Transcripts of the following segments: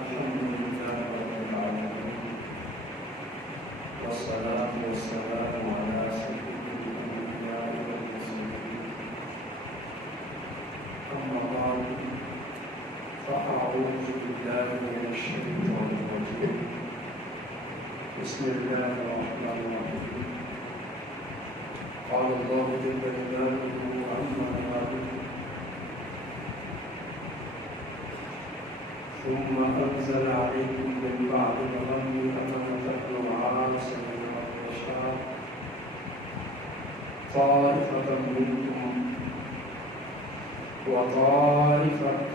الحمد لله رب العالمين والصلاة والسلام على سيد الأنبياء والمرسلين أما بعد فأعوذ بالله من الشيطان الرجيم بسم الله الرحمن الرحيم قال الله جل جلاله عما يعبدون ثم أنزل عليكم من بعد الغم أمنة نعاسا يغشى طائفة منكم وطائفة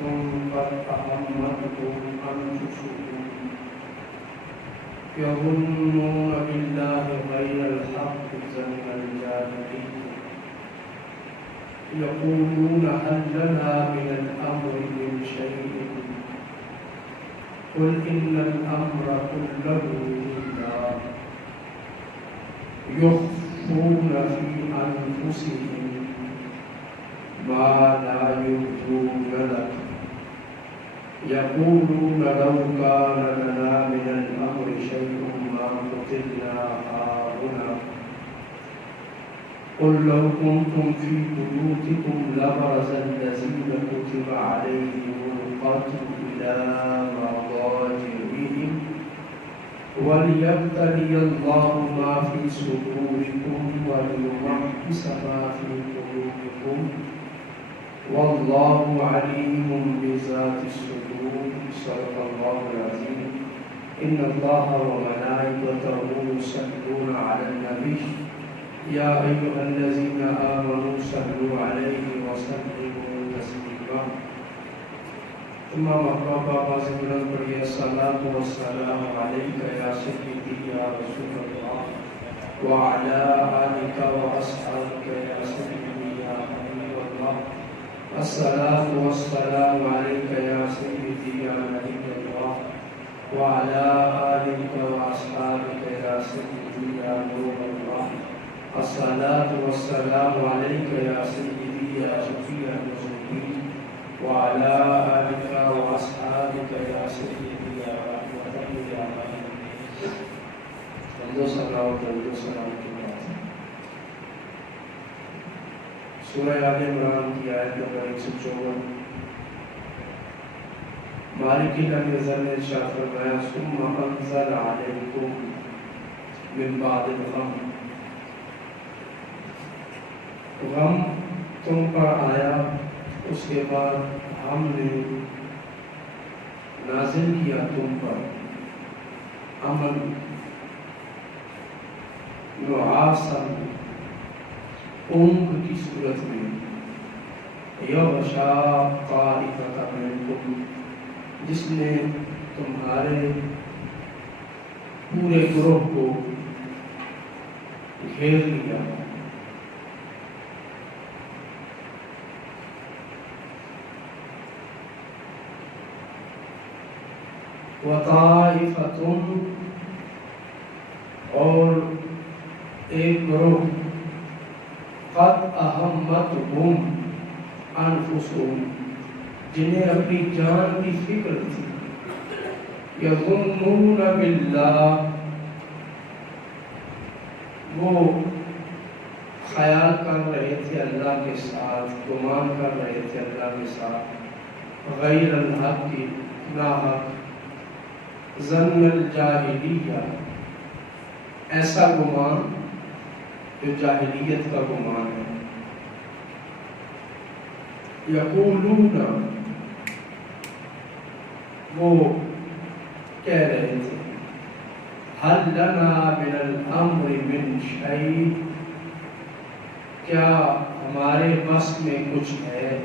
قد أهمتهم أنفسهم يظنون بالله غير الحق ظن الجاهلية يقولون هل لنا من الأمر من شيء قل إن الأمر كله لله يخفون في أنفسهم ما لا يبدون لك يقولون لو كان لنا من الأمر شيء ما قتلنا هاهنا قل لو كنتم في بيوتكم لبرز الذين كتب عليهم القتل إلى مضاجعهم وليبتلي الله ما في صدوركم وليمحص ما في قلوبكم والله عليم بذات الصدور صدق الله العظيم إن الله وملائكته يصلون على النبي يا أيها الذين آمنوا صلوا عليه وسلموا تسليما ثم مرحبا بازمنا پڑھیے الصلاة والسلام عليك يا سيدي يا رسول الله وعلى آلك وأصحابك يا سيدي يا حبيب الله الصلاة والسلام عليك يا سيدي يا نبي الله وعلى آلك وأصحابك يا سيدي يا نور الله الصلاة والسلام عليك يا سيدي يا شفيع المذنبين وعلى آلك وأصحابك يا سيدي يا رحمة للعالمين. حمد و ثنا و درود و سلام کے بعد سورہ آل عمران کی آیت نمبر 154 مالک یوم الدین نے ارشاد فرمایا ثم انزل علیکم من بعد الغم غم تم پر آیا اس کے بعد ہم نے نازل کیا تم پر امن نعاسا اونگ کی صورت میں یغشا طائفۃ منکم جس نے تمہارے پورے گروہ کو گھیر لیا وطائفۃ اور ایک گروہ قد اہمتہم انفسہم جنہیں اپنی جان کی فکر تھی یظنون باللہ وہ خیال کر رہے تھے اللہ کے ساتھ گمان کر رہے تھے اللہ کے ساتھ غیر الحق کی ناحق ظن الجاہلیہ ایسا گمان جو جاہلیت کا گمان ہے یقولون وہ کہہ رہے تھے هل لنا من الامر من شیء کیا ہمارے بس میں کچھ ہے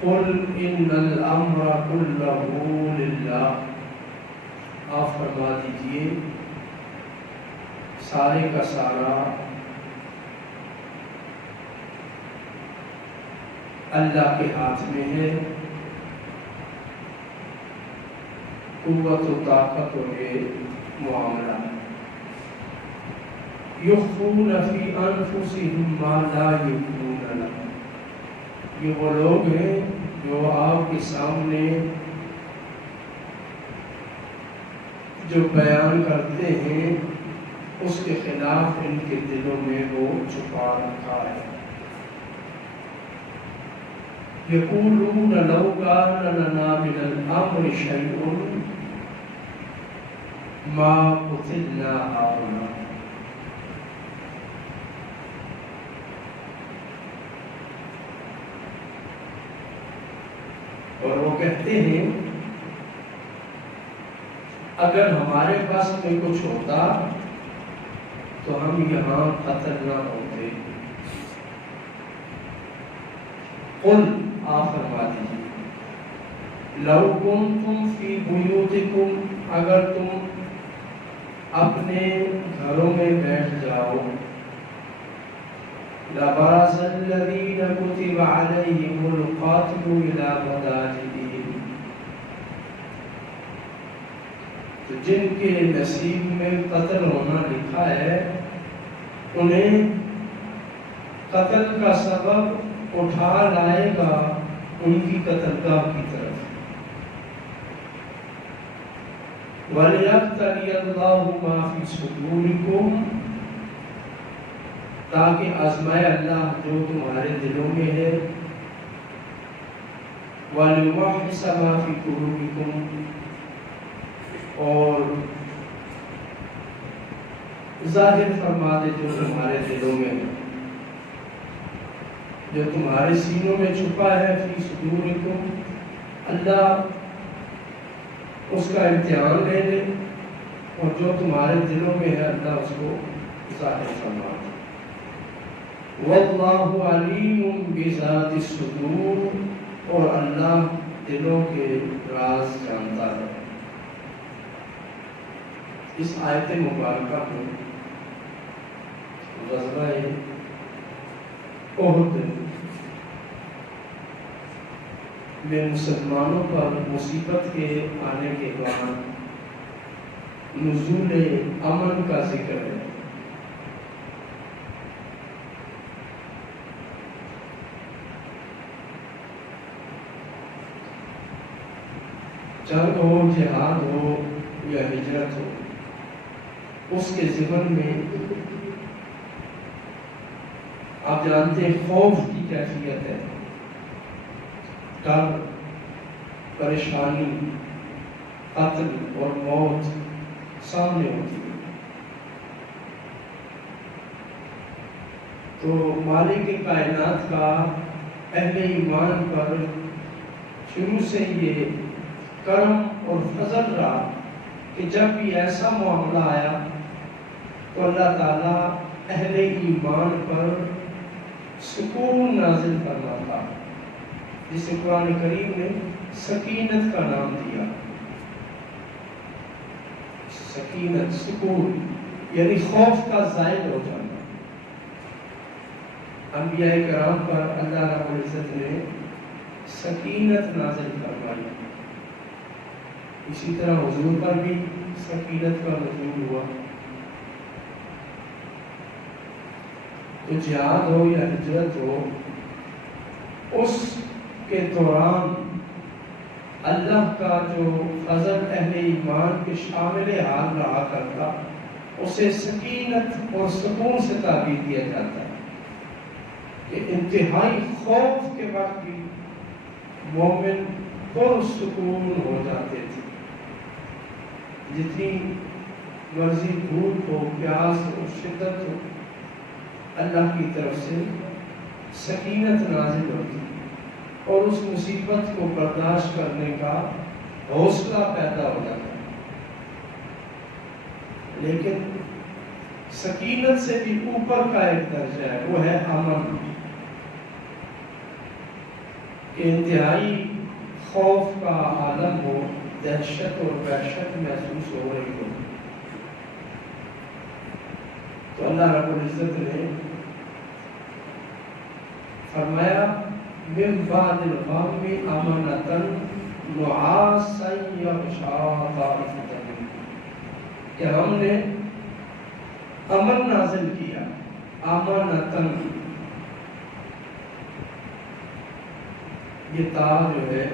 قل ان الامر كله للہ آپ فرما دیجئے سارے کا سارا اللہ کے ہاتھ میں ہے قوت و طاقت و یہ معاملہ یخفون فی انفسہم ما لا یبدون لک یہ وہ لوگ ہیں جو آپ کے سامنے جو بیان کرتے ہیں اس کے خلاف ان کے دلوں میں وہ چھپا رکھا ہے۔ یقولون لو کان لنا من الامر شیء ما قتلنا ہاہنا۔ اور وہ کہتے ہیں اگر ہمارے پاس کوئی کچھ ہوتا تو ہم یہاں قتل نہ ہوتے۔ قل آپ فرما دیجیے لو کنتم فی بیوتکم، اگر تم اپنے گھروں میں بیٹھ جاؤ، لبرز الذین کتب علیہم القتل الی مضاجعہم، تو جن کے نصیب میں قتل ہونا لکھا ہے انہیں قتل کا سبب اٹھا لائے گا ان کی قتلگاہ کی طرف۔ وَلِيَبْتَلِيَ اللَّهُ مَا فِي صُدُورِكُمْ، تاکہ آزمائے اللہ جو تمہارے دلوں میں ہے، وَلِيُمَحِّصَ مَا فِي قُلُوبِكُمْ، اور ظاہر فرما دے جو تمہارے دلوں میں ہے، جو تمہارے سینوں میں چھپا ہے، فی صدورکم، اللہ اس کا امتحان لے لے، اور جو تمہارے دلوں میں ہے اللہ اس کو ظاہر فرما دے۔ واللہ علیم بذات الصدور، اور اللہ دلوں کے راز جانتا ہے۔ اس آیت مبارکہ میں غزوہ احد میں مسلمانوں پر مصیبت کے آنے کے بعد نزول امن کا ذکر ہے۔ جنگ ہو، جہاد ہو یا ہجرت ہو، اس کے ضمن میں آپ جانتے ہیں خوف کی کیفیت ہے، ڈر، پریشانی، قتل اور موت سامنے ہوتی ہے۔ تو مالک کائنات کا اہل ایمان پر شروع سے یہ کرم اور فضل رہا کہ جب بھی ایسا معاملہ آیا تو اللہ تعالیٰ اہل ایمان پر سکون نازل فرماتا، جسے قرآن کریم نے سکینت کا نام دیا۔ سکینت، سکون، یعنی خوف کا زائل ہو جانا۔ انبیاء کرام پر اللہ رب العزت نے سکینت نازل فرمائی، اسی طرح حضور پر بھی سکینت کا نزول ہوا۔ تو جہاد ہو یا ہجرت ہو، اس کے دوران اللہ کا جو فضل اہل ایمان کے شامل حال رہا کرتا، اسے سکینت اور سکون سے تعبیر دیا جاتا ہے کہ انتہائی خوف کے وقت بھی مومن پرسکون ہو جاتے تھے۔ جتنی مرضی بھوک ہو، پیاس ہو، شدت ہو، اللہ کی طرف سے سکینت نازل ہوتی اور اس مصیبت کو برداشت کرنے کا حوصلہ پیدا ہو جاتا ہے۔ لیکن سکینت سے بھی اوپر کا ایک درجہ ہے، وہ ہے امن، کہ انتہائی خوف کا عالم ہو، دہشت اور وحشت محسوس ہو رہی ہو، تو اللہ رب العزت نے فرمایا من بعد الغم امنۃ نعاسا یغشا طائفۃ منکم، کہ ہم نے امن نازل کیا، امنۃ، یہ تا جو ہے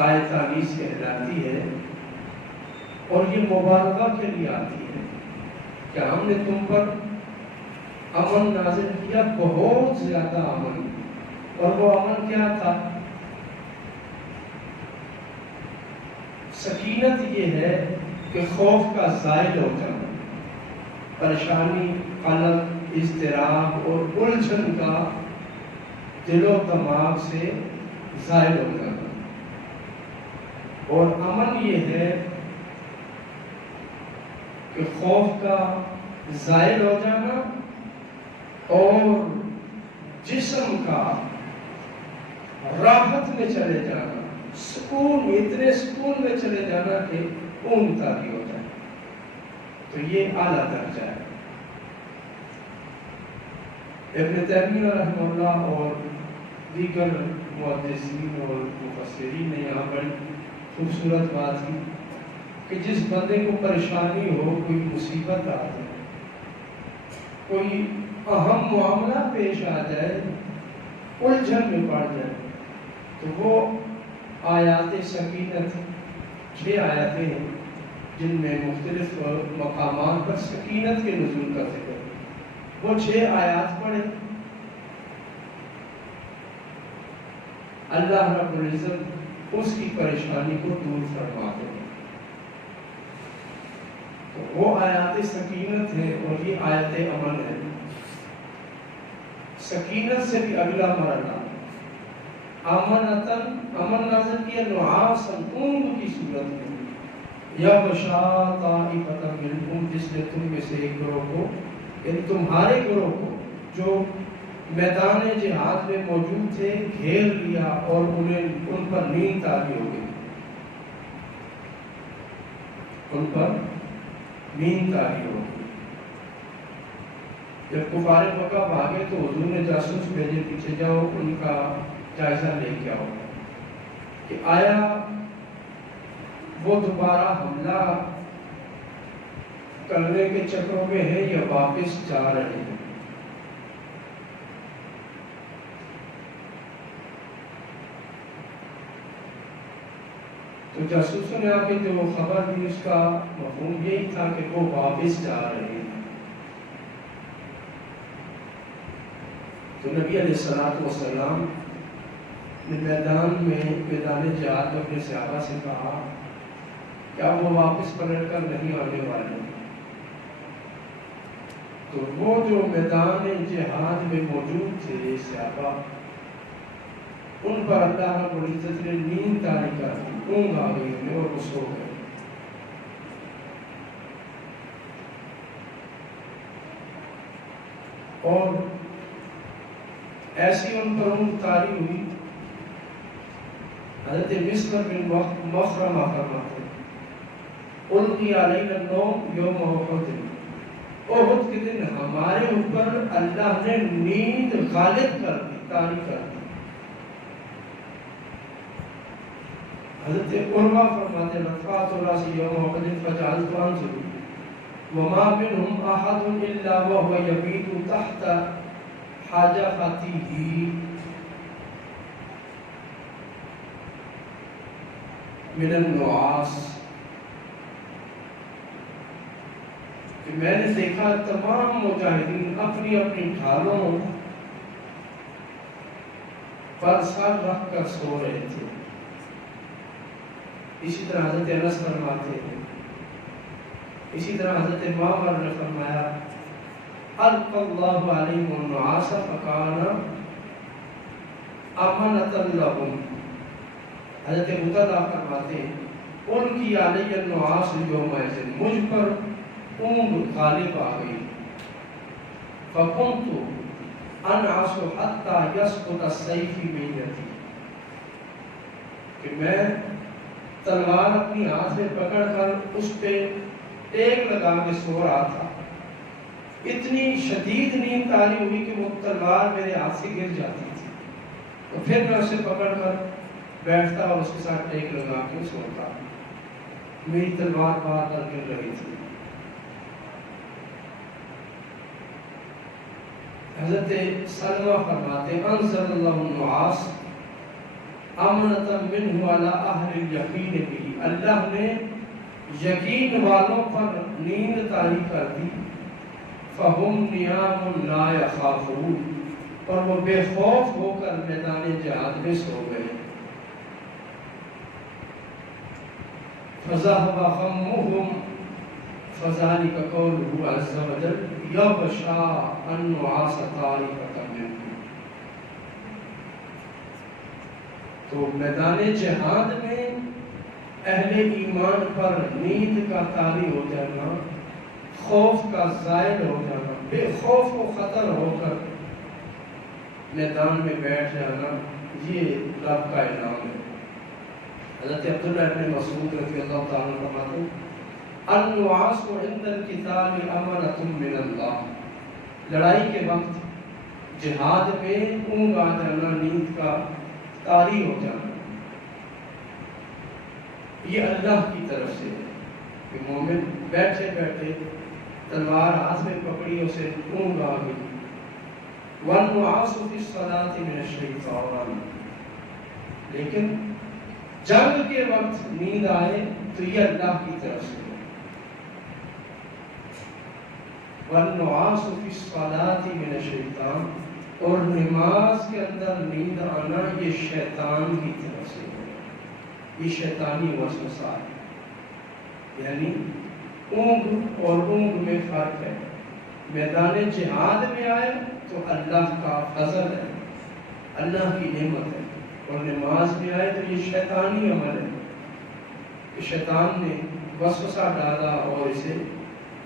آیت تانیث کہلاتی ہے اور یہ مبارکہ کے لیے آتی ہے کہ ہم نے تم پر امن نازل کیا، بہت زیادہ امن۔ اور وہ امن کیا تھا؟ سکینت یہ ہے کہ خوف کا زائل ہو جانا، پریشانی، قلق، اضطراب اور الجھن کا دل و دماغ سے زائل ہو جانا۔ اور امن یہ ہے کہ خوف کا زائل ہو جانا اور جسم کا راحت میں چلے جانا، سکون، اتنے سکون میں چلے جانا کہ اونگ تاری ہو جائے۔ تو یہ اعلیٰ درجہ ہے۔ ابن تیمیہ رحمہ اللہ اور دیگر محدثین اور مفسرین نے یہاں بڑی خوبصورت بات کی کہ جس بندے کو پریشانی ہو، کوئی مصیبت آ جائے، کوئی اہم معاملہ پیش آ جائے، الجھن میں پڑ جائے، تو وہ آیات سکینت، 6 آیاتیں ہیں جن میں مختلف مقامات پر سکینت کے نزول کا ذکر ہے، وہ 6 آیات پڑھیں، اللہ رب العزت اس کی پریشانی کو دور فرما دے۔ تو وہ آیات سکینت ہے اور یہ آیت امن ہے۔ سکینت سے بھی اگلا مرحلہ امن نازل کیا نعاساً، اونگ کی صورت میں، یغشا طائفۃ منکم، جس نے تم میں سے ایک گروہ کو، یعنی تمہارے گروہ کو جو میدان جہاد میں موجود تھے، گھیر لیا اور ان پر نیند طاری ہو گئی، ان پر نیند طاری ہو گئی۔ جب کفار مکہ بھاگے تو حضور نے جاسوس بھیجے، پیچھے جاؤ، ان کا جائزہ لے کے آؤ کہ آیا وہ دوبارہ حملہ کرنے کے چکروں میں ہے یا واپس جا رہے ہیں۔ تو جاسوسوں نے آ کے جو خبر دی، اس کا مفہوم یہی تھا کہ وہ واپس جا رہے ہیں۔ تو نبی علیہ السلام نے میدان جہاد میں اپنے صحابہ سے کہا کہ اب وہ واپس پلٹ کر نہیں آنے والے۔ تو وہ جو میدان جہاد میں موجود تھے صحابہ، ان پر اللہ رب العزت نے نیند طاری کر دی، اونگ آ گئی انہیں اور وہ سو گئے۔ اور ایسی ان پر اونگ طاری ہوئی، حضرت مسلم بن مخرمہ فرماتے ہیں القی علینا النوم یوم احد، احد کے دن ہمارے اوپر اللہ نے نیند غالب کر دی، طاری کر دی۔ حضرت عروہ فرماتے ہیں رفعت راسی یوم احد فجعلت انظر وما منهم احد الا وهو يبيت تحت حاجفته من النعاس، کہ میں نے دیکھا تمام مجاہدین اپنی اپنی ڈھالوں پر سر رکھ کر سو رہے تھے۔ اسی طرح حضرت انس فرماتے ہیں، اسی طرح حضرت معمر نے فرمایا القى الله عليهم النعاس فكان امنة لهم۔ حضرت مطلع فرماتے ہیں القی علی النعاس یومئذ، مجھ پر اونگ غالب آ گئی، فكنت انعس حتى يسقط السيف من يدي، کہ میں تلوار اپنی ہاتھ میں پکڑ کر اس پہ ٹیک لگا کے سو رہا تھا، اتنی شدید نیند طاری ہوئی کہ وہ تلوار میرے ہاتھ سے گر جاتی تھی، تو پھر میں اسے پکڑ کر بیٹھتا اور اس کے ساتھ ٹیک لگا کے سوتا، میری تلوار بار بار گر رہی تھی۔ حضرت سلمہ فرماتے انزل اللہ النعاس، امنۃ منہ علی اہل الیقین بھی، اللہ نے یقین والوں پر نیند طاری کر دی، فہم نیام لا یخافون، اور وہ بے خوف ہو کر میدان جہاد میں سو گئے۔ فذهب غمهم فذلك قوله عز وجل یغشی النعاس طائفة منهم۔ تو میدان جہاد میں اہل ایمان پر نیند کا طاری ہو جانا، خوف کا زائل ہو جانا، بے خوف و خطر ہو کر میدان میں بیٹھ جانا، یہ رب کا انعام ہے۔ حضرت عبداللہ ابن مسعود رضی اللہ تعالیٰ عنہ فرماتے ہیں النعاس عند القتال امنۃ من اللہ، لڑائی کے وقت جہاد میں اونگ آ جانا، نیند کا طاری ہو جانا، یہ اللہ کی طرف سے ہے کہ مومن بیٹھے بیٹھے تلوار ہاتھ میں پکڑی اسے اونگ آ گئی۔ والنعاس فی الصلاۃ من الشیطان، لیکن جنگ کے وقت نیند آئے تو یہ اللہ کی طرف سے ہے۔ والنعاس فی الصلاۃ من الشیطان، اور نماز کے اندر نیند آنا یہ شیطان کی طرف سے ہے، یہ شیطانی وسوسہ ہے۔ یعنی اونگ اور اونگ میں فرق ہے۔ میدان جہاد میں آئے تو اللہ کا فضل ہے، اللہ کی نعمت ہے، اور نماز میں آئے تو یہ شیطانی عمل ہے کہ شیطان نے وسوسہ ڈالا اور اسے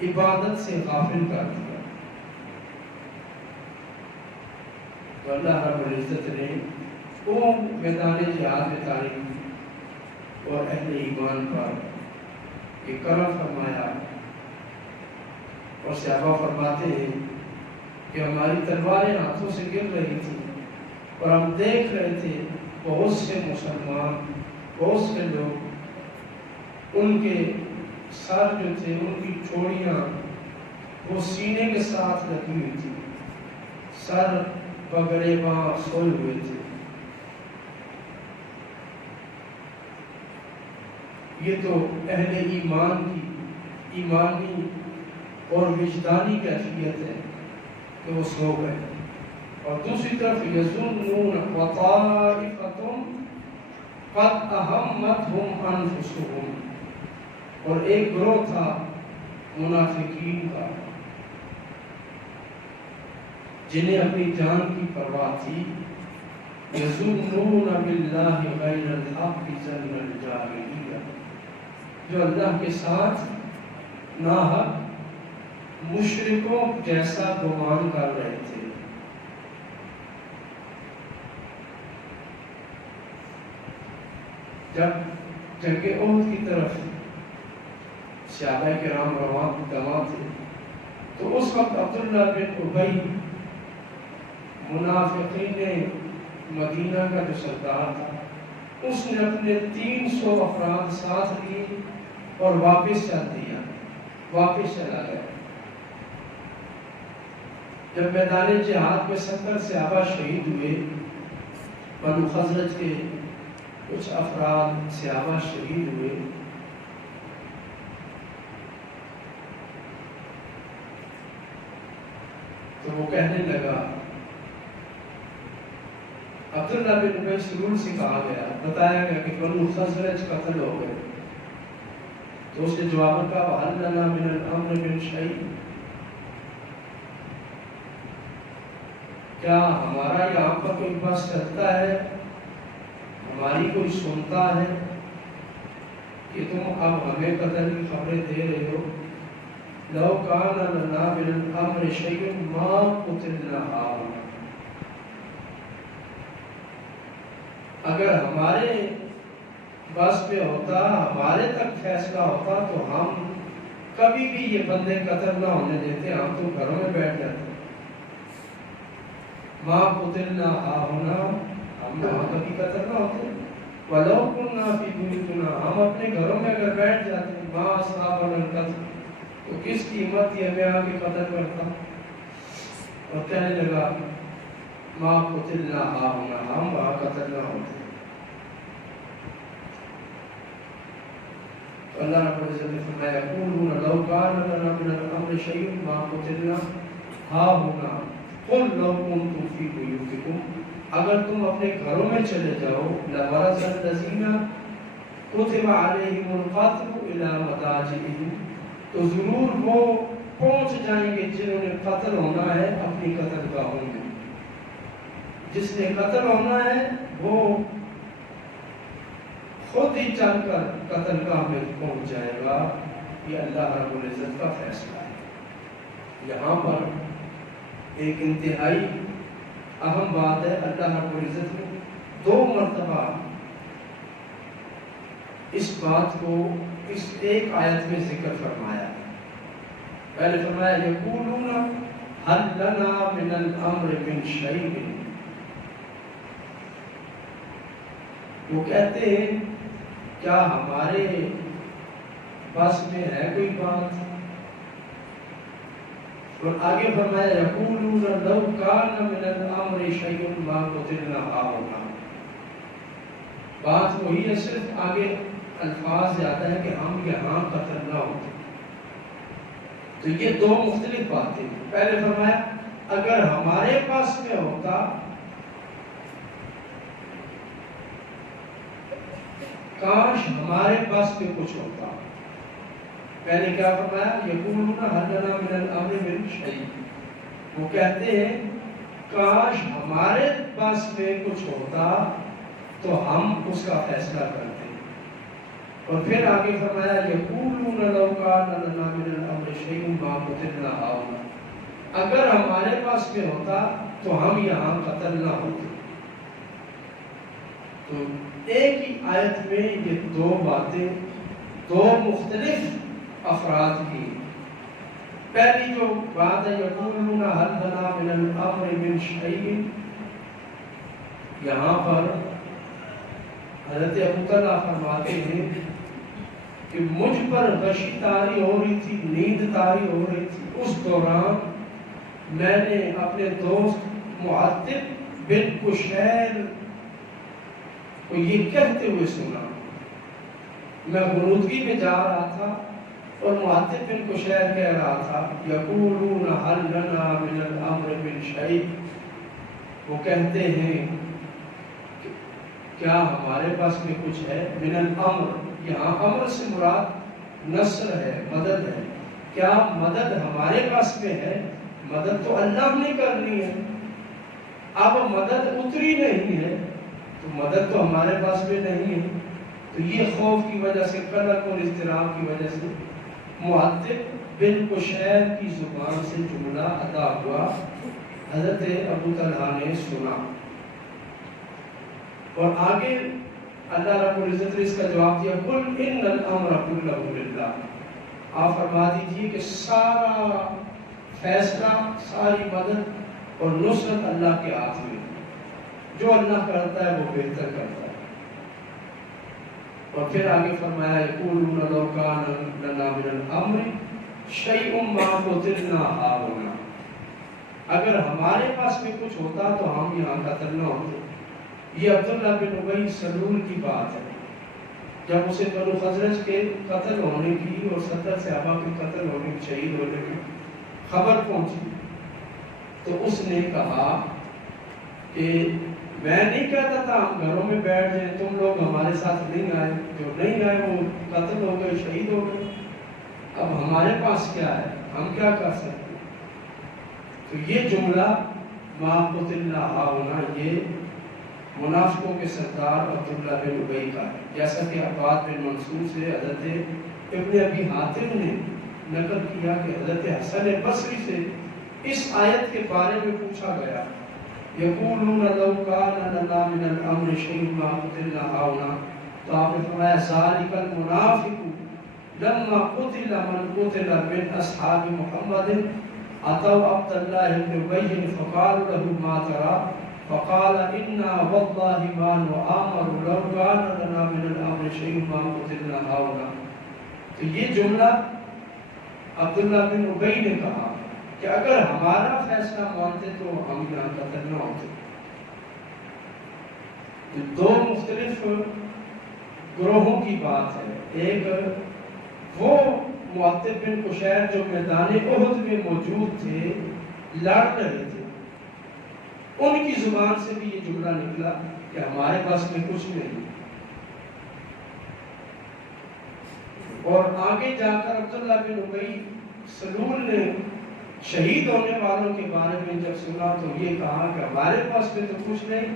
عبادت سے غافل کر دیا۔ تو اللہ رب العزت نے اونگ میدان جہاد میں طاری اور اہل ایمان پر یہ کرم فرمایا، اور صحابہ فرماتے ہیں کہ ہماری تلواریں ہاتھوں سے گر رہی تھی اور ہم دیکھ رہے تھے بہت سے مسلمان، بہت سے لوگ، ان کے سر جو تھے، ان کی چوڑیاں وہ سینے کے ساتھ لگی ہوئی تھی، سر بگڑے باں سوئے ہوئے تھے۔ یہ تو اہل ایمان کی ایمانی اور وجدانی کیفیت ہے کہ وہ سو گئے۔ اور دوسری طرف یظنون وطائفۃ قد اہمتہم انفسہم، اور ایک گروہ تھا منافقین کا جنہیں اپنی جان کی پرواہ تھی، یظنون باللہ غیر الحق ظن الجاہلیہ، جو اللہ کے ساتھ ناحق مشرکوں جیسا گمان کر رہے تھے۔ جب جنگ احد کی طرف صحابہ کرام رواں تھے تو اس وقت عبداللہ بن ابی منافقین مدینہ کا جو سردار تھا، اس نے اپنے 300 افراد ساتھ لیے اور واپس چلا گیا۔ جب میدان جہاد میں 70 صحابہ شہید ہوئے، بنو خزرج کے کچھ افراد صحابہ شہید ہوئے، تو وہ کہنے لگا، عبداللہ بن ابی سلول سے کہا گیا، بتایا گیا کہ بنو خزرج قتل ہو گئے، تو اس نے جواب کہا وَهَلْ لَنَا مِنَ الْأَمْرِ مِنْ شَيْءٍ، کیا ہمارا یہاں پر کوئی بس چلتا ہے، ہماری کوئی سنتا ہے کہ تم اب ہمیں قتل کی خبریں دے رہے ہو؟ لَوْ كَانَ لَنَا مِنَ الْأَمْرِ شَيْءٌ مَا قُتِلْنَا هَاهُنَا، اگر ہمارے بس پہ ہوتا، ہمارے تک فیصلہ ہوتا تو ہم کبھی بھی یہ بندے قتل نہ ہونے دیتے، ہم تو گھروں میں بیٹھ جاتے۔ ما قتلنا ہاہنا، ہم وہاں کبھی قتل نہ ہوتے۔ ولو كنا فی بیوتنا، ہم اپنے گھروں میں اگر بیٹھ جاتے، ما اصابنا القتل، تو کس کی ہمت یہ ہمیں آگے قتل کرتا؟ اور کہنے لگا ما قتلنا ہاہنا، ہم وہاں قتل نہ ہوتے۔ تو اللہ رب العزت نے فرمایا یقولون لو کان لنا من الامر شیء ما قتلنا ہاہنا قل لو کنتم فی بیوتکم، اگر تم اپنے گھروں میں چلے جاؤ لبرز الذین کتب علیہم القتل الی مضاجعہم، تو ضرور وہ پہنچ جائیں گے جنہوں نے قتل ہونا ہے اپنی قتل گاہوں میں. جس نے قتل ہونا ہے وہ خود ہی چل کر قتل گاہ میں پہنچ جائے گا. یہ اللہ رب العزت کا فیصلہ ہے. یہاں پر ایک انتہائی اہم بات ہے. اللہ رب العزت نے 2 مرتبہ اس بات کو اس ایک آیت میں ذکر فرمایا. پہلے فرمایا یقولون هل لنا من الامر من شیء، وہ کہتے ہیں کیا ہمارے بس میں ہے کوئی بات. اور آگے فرمایا یقولون لو کان من الامر شیء ما قتلنا ہاہنا. بات وہی ہے، صرف آگے الفاظ زیادہ ہے کہ ہم یہاں قتل نہ ہوتے. تو یہ 2 مختلف باتیں. پہلے فرمایا اگر ہمارے پاس میں ہوتا، کاش ہمارے پاس میں کچھ ہوتا. پہلے کیا فرمایا یقولون هل لنا من الامر من شیء، وہ کہتے ہیں کاش ہمارے پاس میں کچھ ہوتا تو ہم اس کا فیصلہ کرتے. اور پھر آگے فرمایا یقولون لو کان لنا من الامر شیء ما قتلنا ہاہنا، اگر ہمارے پاس میں ہوتا تو ہم یہاں قتل نہ ہوتے. تو ایک ہی آیت میں یہ 2 باتیں 2 مختلف افراد کی. پہلی جو بات ہے یقولون هل لنا من الامر من شیء، یہاں پر حضرت ابو طلحہ فرماتے ہیں کہ مجھ پر غشی طاری ہو رہی تھی، نیند طاری ہو رہی تھی. اس دوران میں نے اپنے دوست معتب بن قشیر کو یہ کہتے ہوئے سنا. میں غنودگی میں جا رہا تھا اور معتب بن قشیر کہہ رہا تھا یقولون هل لنا من الامر من شیء، وہ کہتے ہیں کیا ہمارے پاس میں کچھ ہے. من الامر، یہاں امر سے مراد نصر ہے، مدد ہے. کیا مدد ہمارے پاس میں ہے؟ مدد تو اللہ نے کرنی ہے. اب مدد اتری نہیں ہے تو مدد تو ہمارے پاس میں نہیں ہے. تو یہ خوف کی وجہ سے، قلق اور اضطراب کی وجہ سے معتب بن قشیر کی زبان سے جملہ ادا ہوا. حضرت ابو طلحہ نے سنا اور آگے اللہ رب العزت نے اس کا جواب دیا قل ان الامر كله للہ. آپ فرما دیجئے کہ سارا فیصلہ، ساری مدد اور نصرت اللہ کے ہاتھ میں. جو اللہ کرتا ہے وہ بہتر کرتا ہے. اور پھر آگے فرمایا یقولون لو کان لنا من الامر شیء ما قتلنا ہاہنا، اگر ہمارے پاس میں کچھ ہوتا تو ہم یہاں قتل نہ ہوتے. یہ عبداللہ بن ابی سلول کی بات ہے. جب اسے بنو خزرج کے قتل ہونے کی اور 70 صحابہ کے قتل ہونے کی، شہید ہونے کی خبر پہنچی تو اس نے کہا کہ میں نہیں کہتا تھا ہم گھروں میں بیٹھ جائیں، تم لوگ ہمارے ساتھ نہیں آئے. جو نہیں آئے وہ قتل ہو گئے، شہید ہو گئے. اب ہمارے پاس کیا ہے، ہم کیا کر سکتے. تو یہ جملہ ما قتلنا ہاہنا یہ منافقوں کے سردار عبداللہ بن ابی کا ہے. جیسا کہ عباد بن منصور سے حضرت ابن ابی حاتم نے نقل کیا کہ حضرت حسن بصری سے اس آیت کے بارے میں پوچھا گیا یقولون لو کان لنا من الامر شیء ما قتلنا ہاہنا، تو آپ نے فرمایا ذالک المنافق لما قتل من قتل من اصحاب محمد اتوا عبداللہ بن ابی فقالوا له ما ترى فقال انا والله ما نؤمر لو كان لنا من الامر شيء ما قتلنا هاهنا. تو یہ جملہ عبداللہ بن ابی نے کہا کہ اگر ہمارا فیصلہ مانتے تو ہم یہاں قتل نہ ہوتے. دو مختلف گروہوں کی بات ہے. ایک وہ معطب بن قشیر جو میدان احد میں موجود تھے، لڑ رہے تھے، ان کی زبان سے بھی یہ جملہ نکلا کہ ہمارے پاس میں کچھ نہیں. اور آگے جا کر عبداللہ بن ابی سلول نے شہید ہونے والوں کے بارے میں جب سنا تو یہ کہا کہ ہمارے پاس میں تو کچھ نہیں،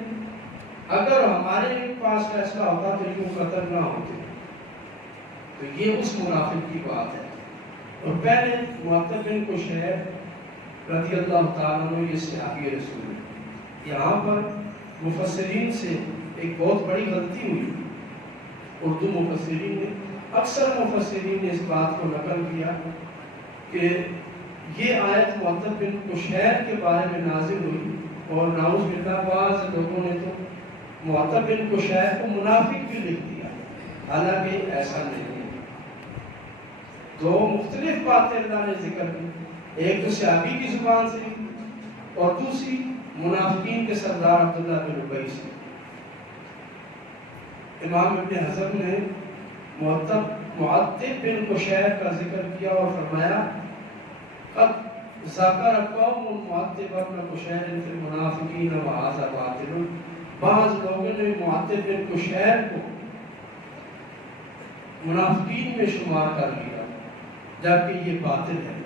اگر ہمارے پاس فیصلہ ہوتا تو یوں قتل نہ ہوتے. تو یہ اس منافق کی بات ہے. اور پہلے معطب بن قشیر رضی اللہ تعالیٰ عنہ یہ صحابی رسول ہے. یہاں پر مفسرین سے ایک بہت بڑی غلطی ہوئی. اردو مفسرین نے، اکثر مفسرین نے اس بات کو نقل کیا کہ یہ آیت معطب بن قشیر کے بارے میں نازل ہوئی، اور نعوذ باللہ بعض لوگوں نے تو معطب بن قشیر کو منافق بھی لکھ دیا، حالانکہ ایسا نہیں ہے. دو مختلف باتیں اللہ نے ذکر کی، ایک تو صحابی کی زبان سے لکھی اور دوسری منافقین کے سردار عبداللہ بن ابی سے. امام ابن حزم نے معطب بن قشیر کا ذکر کیا اور فرمایا قد ذکر قوم معطب بن قشیر فی المنافقین وہذا باطل. بعض لوگوں نے معطب بن قشیر کو منافقین میں شمار کر لیا، جبکہ یہ باطل ہے،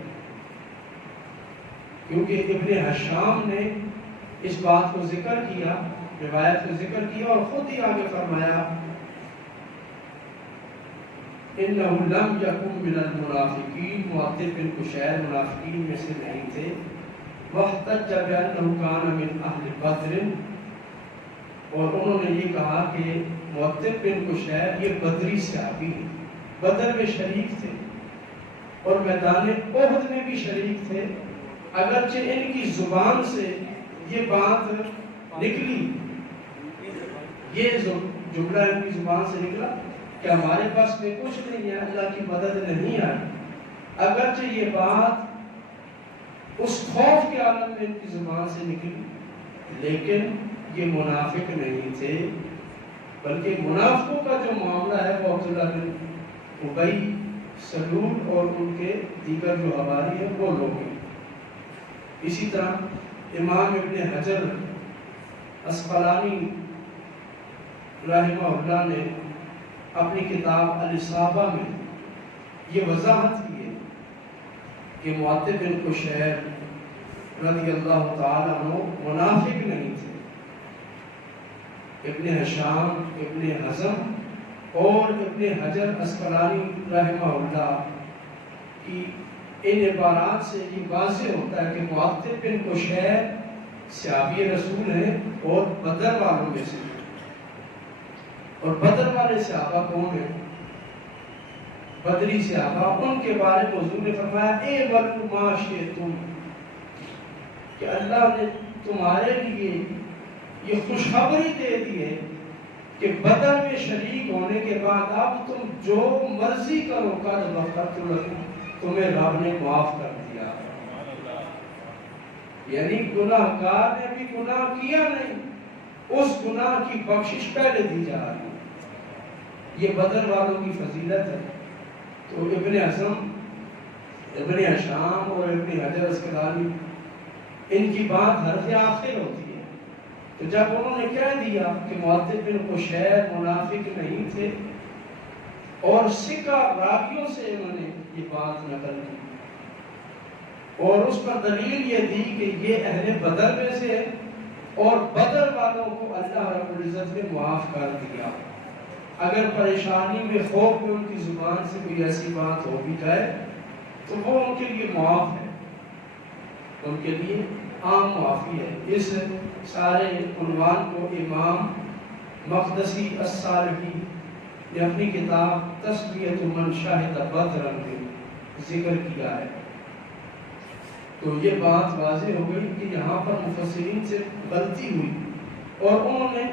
کیونکہ ابن حشام نے اس بات کو ذکر کیا، روایت کو ذکر کیا اور خود ہی آگے فرمایا انہم لم یکن من المنافقین. معطب بن قشیر منافقین میں سے نہیں تھے. واحتج بانہ کان من اہل بدر، اور انہوں نے یہ کہا کہ معطب بن قشیر یہ بدری صحابی ہیں، بدر میں شریک تھے اور میدان احد میں بھی شریک تھے. اگرچہ ان کی زبان سے یہ بات نکلی، یہ جملہ ان کی زبان سے نکلا کہ ہمارے پاس میں کچھ نہیں ہے، اللہ کی مدد نہیں آئی، اگرچہ یہ بات اس خوف کے عالم میں ان کی زبان سے نکلی، لیکن یہ منافق نہیں تھے، بلکہ منافقوں کا جو معاملہ ہے وہ عبداللہ بن ابی سلول اور ان کے دیگر جو حواری ہیں وہ لوگ ہیں. اسی طرح امام ابن حجر اسقلانی رحمہ اللہ نے اپنی کتاب الاصابہ میں یہ وضاحت کی ہے کہ معطب بن قشیر رضی اللہ تعالیٰ عنہ منافق نہیں تھے. ابن حشام، ابن حزم اور ابن حجر اسقلانی رحمہ اللہ کی ان عبارات سے یہ واضح ہوتا ہے کہ معطب بن قشیر صحابی رسول ہیں اور بدر والوں میں سے. اور بدر والے صحابہ کون ہیں؟ بدری صحابہ. ان کے بارے میں حضور نے فرمایا اے ولو ما شئتم، کہ اللہ نے تمہارے لیے یہ خوشخبری دے دی ہے کہ بدر میں شریک ہونے کے بعد اب تم جو مرضی کرو قد غفرت لکم، تمہیں رب نے معاف کر دیا. یعنی گناہ گار نے بھی گناہ کیا نہیں، اس گناہ کی بخشش پہلے دی جا رہی ہے. یہ بدر والوں کی فضیلت ہے. تو ابن حزم، ابن حشام اور ابن حجر اسقلانی ان کی بات حرف آخر ہوتی ہے. تو جب انہوں نے کہہ دیا کہ معطب بن قشیر منافق نہیں تھے اور سکہ راویوں سے انہوں نے یہ بات نقل کی اور اس پر دلیل یہ دی کہ یہ اہل بدر میں سے ہے اور بدر والوں کو اللہ رب العزت نے معاف کر دیا. اگر پریشانی میں خوف میں ان کی زبان سے کوئی ایسی بات ہو بھی جائے تو وہ ان کے لیے معاف ہے، ان کے لیے عام معافی ہے. اس سارے عنوان کو امام مقدسی الصالحی نے اپنی کتاب تسلیۃ من شاہد بدرا میں ذکر کیا ہے. تو یہ بات واضح ہو گئی کہ یہاں پر مفسرین سے غلطی ہوئی اور انہوں نے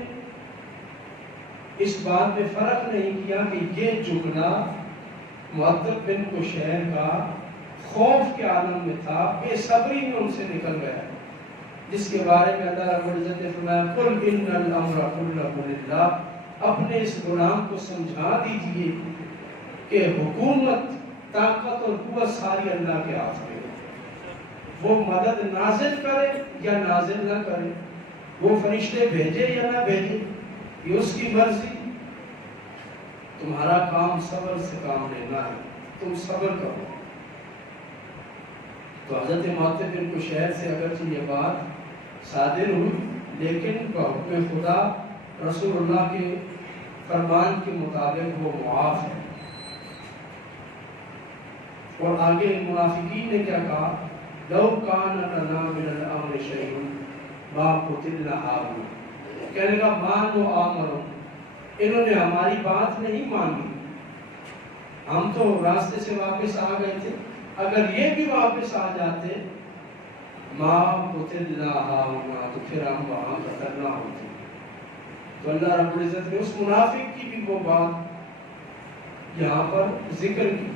اس بات میں فرق نہیں کیا کہ یہ جملہ معطب بن قشیر کا خوف کے عالم میں تھا، بے صبری میں ان سے نکل گیا، جس کے بارے میں اللہ رب العزت نے فرمایا قل ان الامر كله للہ. اپنے اس غلام کو سمجھا دیجئے کہ حکومت طاقت اور قوت ساری اللہ کے ہاتھ میں ہے۔ وہ مدد نازل کرے یا نازل نہ کرے، وہ فرشتے بھیجے یا نہ بھیجے، یہ اس کی مرضی۔ تمہارا کام صبر سے کام لینا ہے، تم صبر کرو۔ تو حضرت معتب بن قشیر سے اگرچہ یہ بات صادر ہوئی، لیکن بحکم خدا رسول اللہ کے فرمان کے مطابق وہ معاف ہے۔ اور آگے منافقین نے کیا کہا؟ لو کان لنا من الامر شیء ما قتلنا هاهنا، کہنے کا مان و آمر، انہوں نے ہماری بات نہیں مانی، ہم تو راستے سے واپس آ گئے تھے، اگر یہ بھی واپس آ جاتے ما قتلنا هاهنا تو پھر ہم وہاں قتل نہ ہوتے۔ تو اللہ رب العزت نے اس منافق کی بھی وہ بات یہاں پر ذکر کی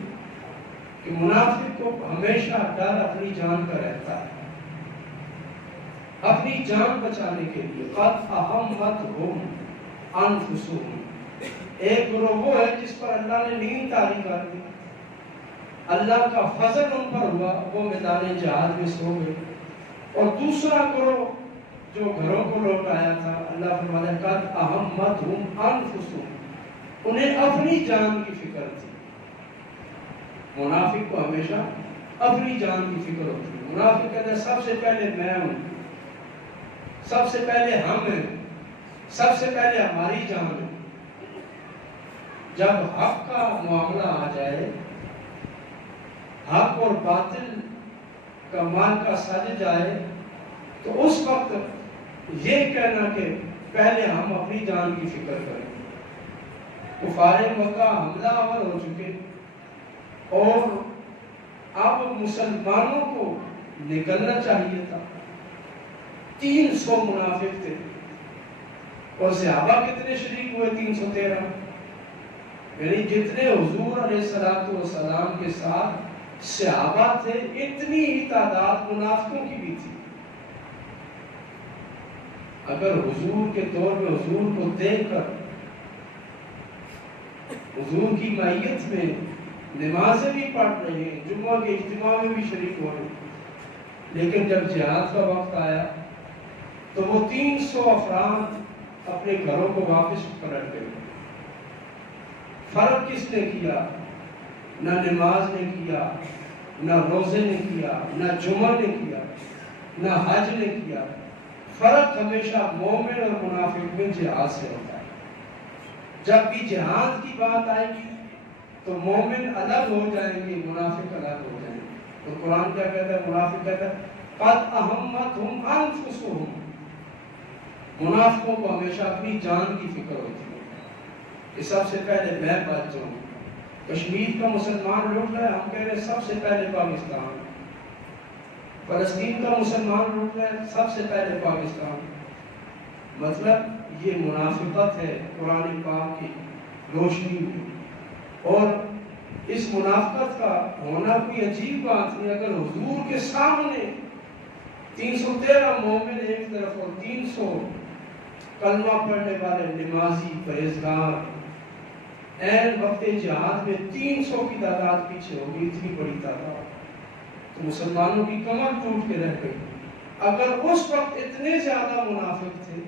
کہ منافق کو ہمیشہ ڈر اپنی جان کا رہتا ہے، اپنی جان بچانے کے لیے۔ قد اہمتہم انفسہم، ایک گروہ وہ ہے جس پر اللہ نے نیند طاری کر دی، اللہ کا فضل ان پر ہوا، وہ میدان جہاد میں سو گئے۔ اور دوسرا گروہ جو گھروں کو لوٹایا تھا، اللہ فرماتا ہے قد اہمتہم انفسہم، انہیں اپنی جان کی فکر تھی۔ منافق کو ہمیشہ اپنی جان کی فکر ہوتی ہے۔ منافق کہتا ہے سب سے پہلے میں ہوں، سب سے پہلے ہم ہیں، سب سے پہلے ہماری جان ہے۔ جب حق کا معاملہ آ جائے، حق اور باطل کا معرکہ سج جائے، تو اس وقت یہ کہنا کہ پہلے ہم اپنی جان کی فکر کریں۔ کفار مکہ حملہ آور ہو چکے، اور اب مسلمانوں کو نکلنا چاہیے تھا۔ 300 منافق تھے، اور صحابہ کتنے شریک ہوئے؟ 313، یعنی جتنے حضور علیہ السلام کے ساتھ صحابہ تھے، اتنی ہی تعداد منافقوں کی بھی تھی۔ اگر حضور کے دور میں حضور کو دیکھ کر حضور کی معیت میں نمازیں بھی پڑھ رہے ہیں، جمعہ کے اجتماع میں بھی شریک ہو رہے ہیں، لیکن جب جہاد کا وقت آیا تو وہ 300 افراد اپنے گھروں کو واپس پلٹ گئے۔ فرق کس نے کیا؟ نہ نماز نے کیا، نہ روزے نے کیا، نہ جمعہ نے کیا، نہ حج نے کیا۔ فرق ہمیشہ مومن اور منافق میں جہاد سے ہوتا ہے۔ جب بھی جہاد کی بات آئے گی تو مومن الگ ہو جائیں گے، منافق الگ ہو جائیں گے۔ تو قرآن کیا کہتا ہے؟ منافق کہتا ہے قد اہمتہم انفسہم، منافقوں کو ہمیشہ اپنی جان کی فکر ہوتی ہے کہ سب سے پہلے میں بچ جاؤں۔ کشمیر کا مسلمان لوٹ رہا ہے، ہم کہہ رہے ہیں سب سے پہلے پاکستان۔ فلسطین کا مسلمان لوٹ رہا ہے، سب سے پہلے پاکستان۔ مطلب یہ منافقت ہے قرآن پاک کی روشنی میں۔ اور اس منافقت کا ہونا کوئی عجیب بات نہیں۔ اگر حضور کے سامنے 313 مومن ایک طرف اور 300 کلمہ پڑھنے والے نمازی پرہیزگار عین وقت جہاد میں 300 کی تعداد پیچھے ہوگی، اتنی بڑی تعداد، تو مسلمانوں کی کمر ٹوٹ کے رہ گئی۔ اگر اس وقت اتنے زیادہ منافق تھے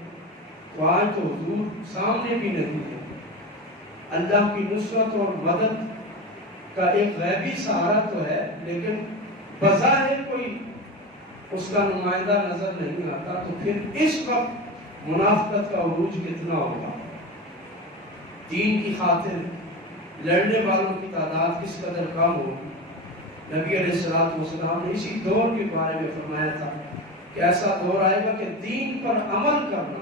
تو آج تو حضور سامنے بھی نہیں ہے۔ اللہ کی نصرت اور مدد کا ایک غیبی سہارا تو ہے، لیکن بظاہر کوئی اس کا نمائندہ نظر نہیں آتا۔ تو پھر اس وقت منافقت کا عروج کتنا ہوگا؟ دین کی خاطر لڑنے والوں کی تعداد کس قدر کم ہوگی؟ نبی علیہ السلام نے اسی دور کے بارے میں فرمایا تھا کہ ایسا دور آئے گا کہ دین پر عمل کرنا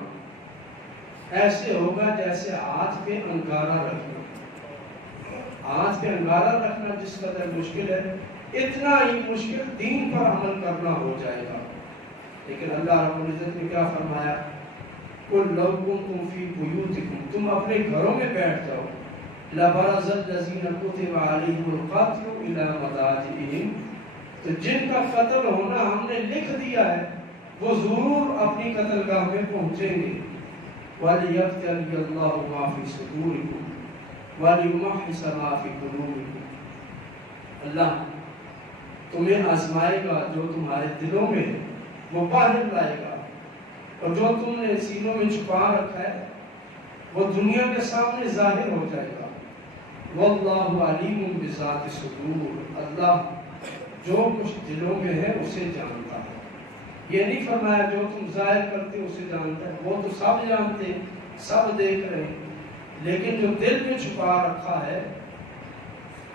ایسے ہوگا جیسے ہاتھ پہ انگارہ رکھنا۔ ہاتھ پہ انگارہ رکھنا جس قدر مشکل ہے، اتنا ہی مشکل دین پر عمل کرنا ہو جائے گا۔ لیکن اللہ رب العزت نے کیا فرمایا؟ قُلْ لَوْ كُنْتُمْ فِي بُيُوتِكُمْ، تم اپنے گھروں میں بیٹھ جاؤ، لَبَرَزَ الَّذِينَ كُتِبَ عَلَيْهِمُ الْقَتْلُ إِلَى مَضَاجِعِهِمْ، تو جن کا قتل ہونا ہم نے لکھ دیا ہے وہ ضرور اپنی قتل گاہ میں پہنچیں گے۔ وَلِيَبْتَلِيَ اللَّهُ مَا فِي صُدُورِكُمْ وَلِيُمَحِّصَ مَا فِي قُلُوبِكُمْ، اللہ تمہیں آزمائے گا، جو تمہارے دلوں میں ہے وہ باہر لائے گا، اور جو تم نے سینوں میں چھپا رکھا ہے وہ دنیا کے سامنے ظاہر ہو جائے گا۔ واللہ علیم بذات صدور، اللہ جو کچھ دلوں میں ہے اسے جانتا ہے۔ یہ نہیں فرمایا جو تم ظاہر کرتے ہو اسے جانتا ہے، وہ تو سب جانتے، سب دیکھ رہے ہیں، لیکن جو دل میں چھپا رکھا ہے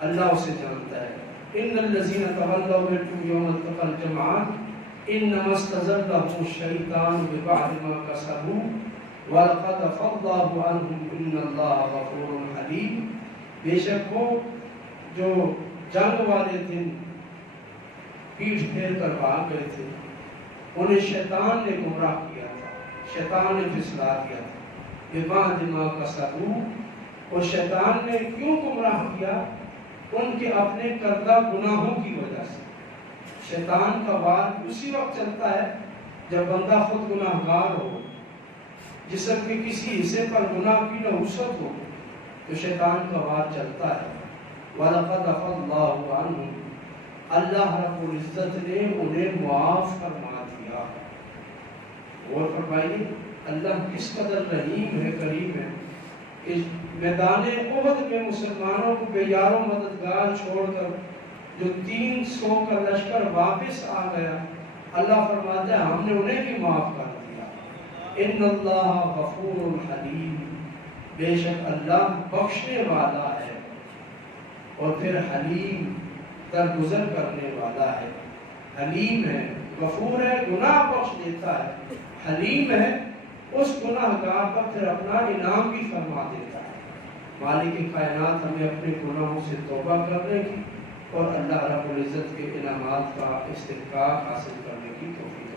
اللہ اسے جانتا ہے۔ ان الذین تولوا منکم یوم التقى الجمعان انما استزلهم الشیطان ببعض ما کسبوا وَلَقَدْ عَفَا اللَّهُ عَنْهُمْ إِنَّ اللَّهَ غَفُورٌ حَلِيمٌ، بے شک وہ جو جنگ والے دن پیٹھ پھیر کر بھاگ گئے تھے انہیں شیطان نے گمراہ کیا تھا، شیطان نے پھسلا دیا تھا۔ بِبَعْضِ مَا كَسَبُوا، اور شیطان نے کیوں گمراہ کیا؟ ان کے اپنے کردہ گناہوں کی وجہ سے۔ شیطان کا وار اسی وقت چلتا ہے جب بندہ خود گناہگار ہو، جسم کے کسی حصے پر گناہ کی نحوست ہو تو شیطان کا وار چلتا ہے۔ وَلَقَدْ عَفَا اللَّهُ عَنْهُمْ، اللہ رب العزت نے انہیں معاف فرما دیا۔ اور فرمائیے اللہ کس قدر رحیم ہے، کریم ہے کہ میدان احد میں مسلمانوں کو بے یار و مددگار چھوڑ کر جو 300 کا لشکر واپس آ گیا، اللہ فرماتا ہے ہم نے انہیں بھی معاف کر دیا۔ ان اللہ غفور حلیم، بے شک اللہ بخشنے والا ہے اور پھر حلیم درگزر کرنے والا ہے۔ حلیم ہے، غفور ہے، گناہ بخش دیتا ہے، حلیم ہے، اس گناہ گار پر پھر اپنا انعام بھی فرما دیتا ہے۔ مالک کائنات ہمیں اپنے گناہوں سے توبہ کرنے کی اور اللہ رب العزت کے انعامات کا استحقاق حاصل کرنے کی توفیق